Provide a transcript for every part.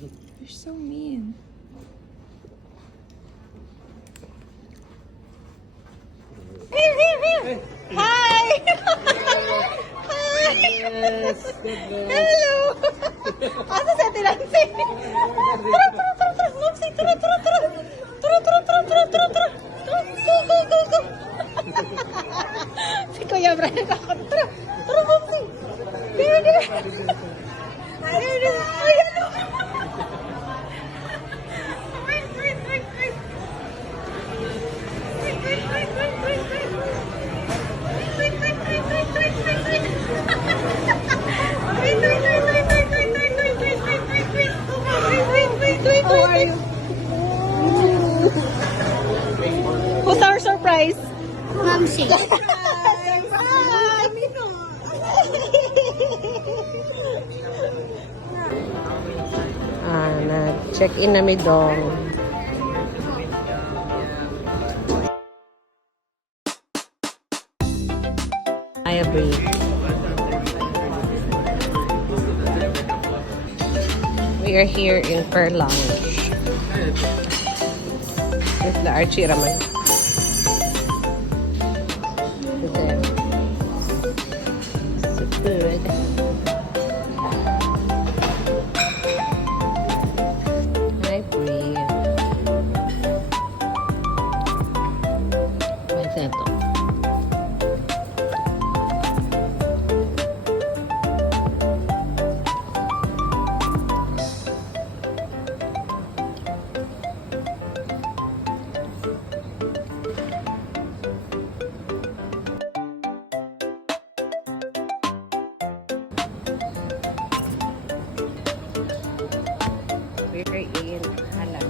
You're so mean. Hi! Hi! Hello! Asa sa tinansi? Tara, tara, tara, tara! Mamsi, tara, tara, tara! Tara, tara, tara, tara, tara, tara! Go, go, go, go! Si Kuya Brian kakot. Tara, tara, Mamsi! Dire, dire! Dire, dire! Ay, ano? Wait, wait, wait, wait! Wait, wait, wait, wait, wait, wait! Wait, wait, wait, wait, wait, wait, wait! Wait, wait, wait, wait, wait, wait, wait, wait, wait, wait, wait, wait! Wait, wait, wait, wait, How are wait! you? Who's our surprise? Mamsi. Nag-check-in na mi dong. Aya break. We are here in Per Lounge with the Archie Raman. Then, so good. Hi, Brie. What's that? We're in Halang.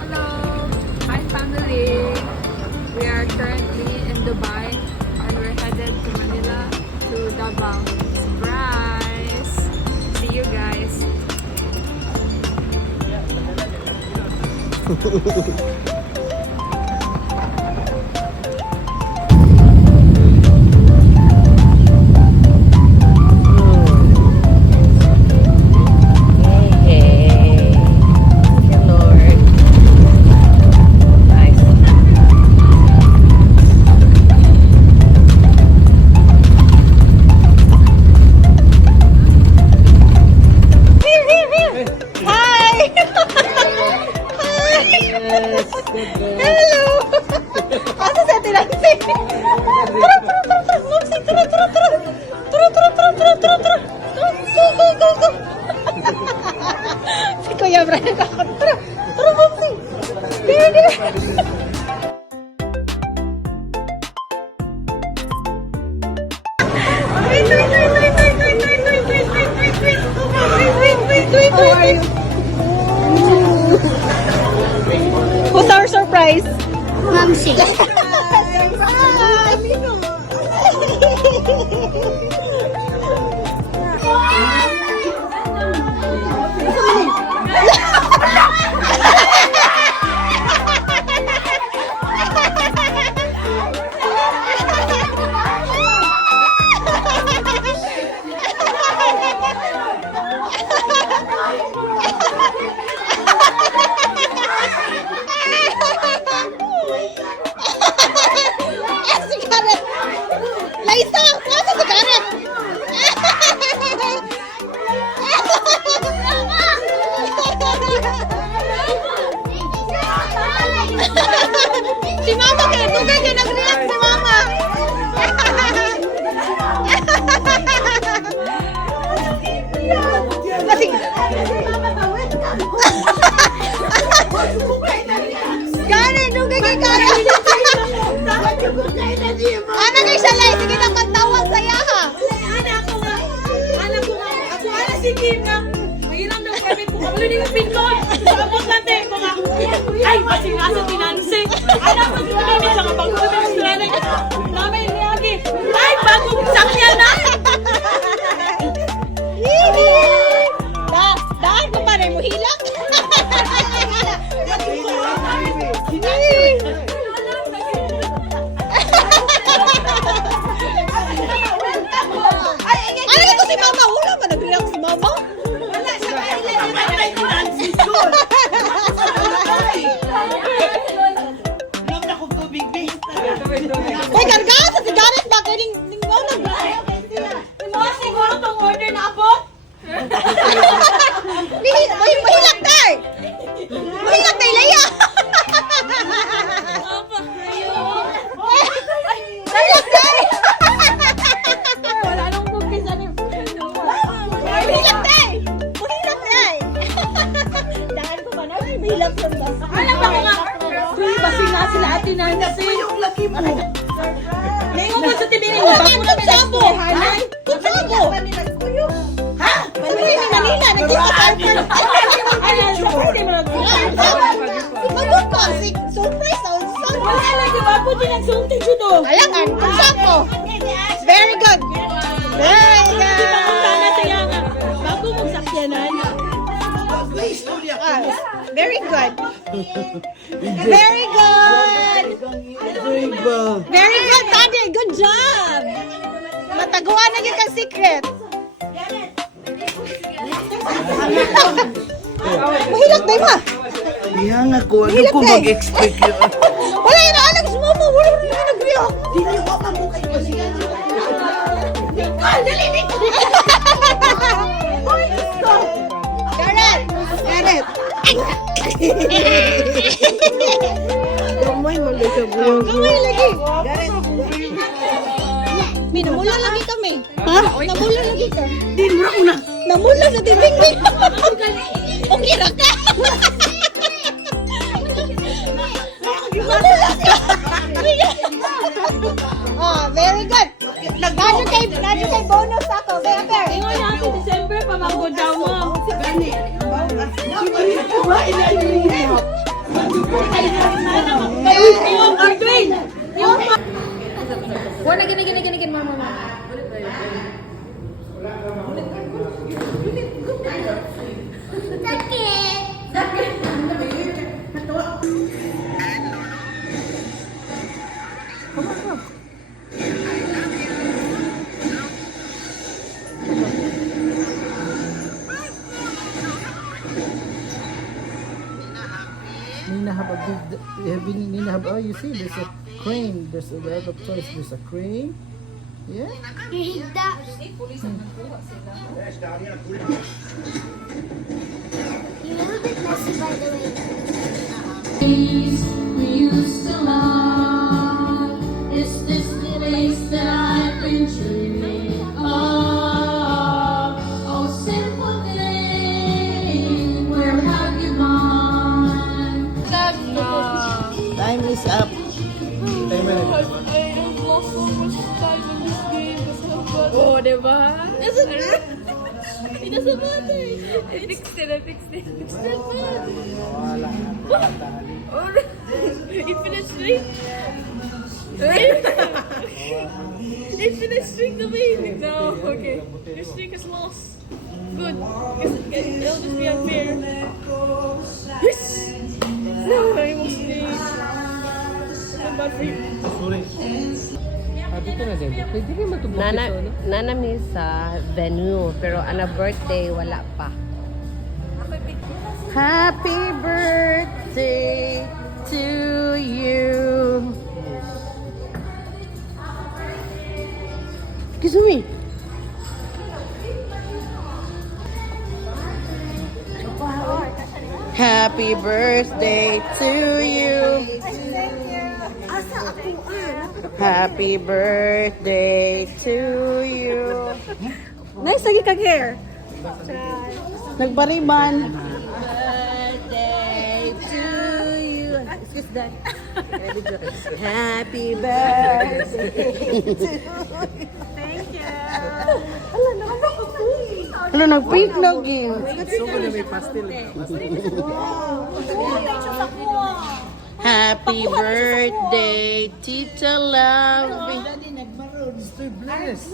Hello! Hi family! We are currently in Dubai and we're headed to Manila to Davao. Surprise! See you guys! Hey, thank you, Lord. Nice. Hi! Hello! Asa sa tinansi? Tara, tara, tara, tara! Mamsi, tara, tara, tara! Tara, tara, tara, tara, tara, tara! Go, go, go, go! Si Kuya Brian kakot. Tara, tara, Mamsi! Dire, dire! Wait, wait, wait, wait, wait, wait, wait, wait, wait, wait, wait, wait! Wait, wait, wait, wait, How are wait! you? Who's our surprise? Mamsi. Sigaret. Laisa, masa sigaret? Si Mama kaya tugay kaya nag-react si Mama. Kasi Kare, tugay kay Kare. Ano kay Shalay? Sige na pagtawag sa yaha. Anak ko nga, ako ala si Kim nga. Mahirap ng private ko. Ako din yung pingkot. Sabot natin ko nga. Ay, kasi nga sa tinansi. Anak ko din sa kapag-ulit ng strana. Namin niyagi. Ay, bagong sakyan na! Daan ko pa rin mo hilak. Ano ito si Mama? Wala ba nag-react si Mama? Wala siya kailan naman ko Nancy School. Uy, kargaan sa sigaret ba? Kaya ning nag... Mga siguro tong order na abot. Mahilak tayo! Mahilak tayo, Leia! Mahilak tayo! Wala nang cookies. Mahilak tayo! Mahilak tayo! Daan ko ba na? Mahilak lang ba? Alam ba ko nga? Uy, basi nga sila ate Nancy. Yung laki mo. Ngayon mo sa tibinin mo. Bakit kutsabo? Kutsabo! Ha? Ano yun ni Manila? Nag-isa ka Ayan, sa birthday mo lang. Magod ka! Surprise! Wala lang, di ba? Puti nagsunting judo. Kailangan! Kutsabo! Very good! Very Di ba good! kung sana tayo nga? Bago mong sakyanan. Ah, very good! Very good! Very good, Daddy! Good job! Mataguan na yung secret! Mahilak na ma! Yan ako, ano Hilak ko eh. mag-expect yun? Wala yun! Alam si Mama! Wala rin yung nag-react! Garrett! Garrett! Kamay mo lang sa buwan. Kamay lagi! Mi, namula lagi kami. Ha? Namula lagi ka. Di, mura ko na. Namula sa tibing, Mi. Okay ra ka. Namula ka. Oh, very good. Radyo kay bonus ako. Kaya, Per. Ingon na si December pa magod daw mo. Yung Aldrin! Yung Wala, gini, mama. Nina have a big, Nina have, oh, you see, there's a crane. There's a lot of toys. There's a crane. Yeah? You're a little bit messy, by the way. We used to love. Is this the place that I've been dreaming of? Oh, simple thing, where have you gone? Time is up. Oh, diba? It doesn't matter. I fixed it. Oh, it finished straight. It finished straight the baby. No, okay. Your streak is lost. Good. Because it'll just be unfair. Yes! No, I almost did. So bad for you. Dito na din. Pwede rin matubok Nanami sa venue, pero ana birthday, wala pa. Happy birthday to you. Excuse me. Happy birthday to you. Happy birthday to you. Nice, lagi kag hair. Nagbariban. Birthday to you. Excuse that. Happy birthday to you. Thank you. Ano, nag-paint lagi. Happy birthday, Tita Love. Sister Bless.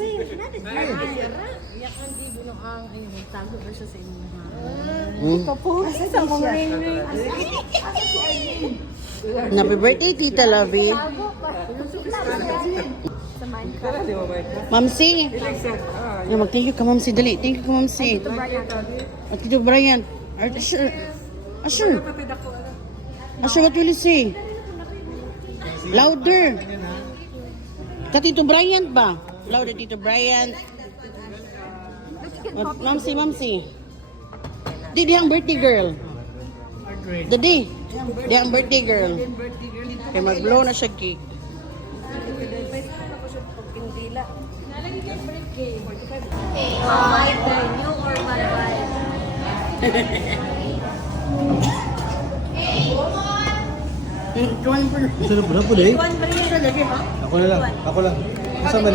Happy birthday, Tita Lovey. Mamsi. Mag-thank you ka, Mamsi. Dali. Thank you ka, Mamsi. At Tito Brian. Asher. Asher, what will you say? Louder. Ka Tito Brian ba? Louder, Tito Brian. Mamsi. Di ang birthday girl. Dadi. Di ang birthday girl. Kaya mag-blow na siya cake. Sarap na po, Day. Ako na lang. Ako lang. Kasama ni.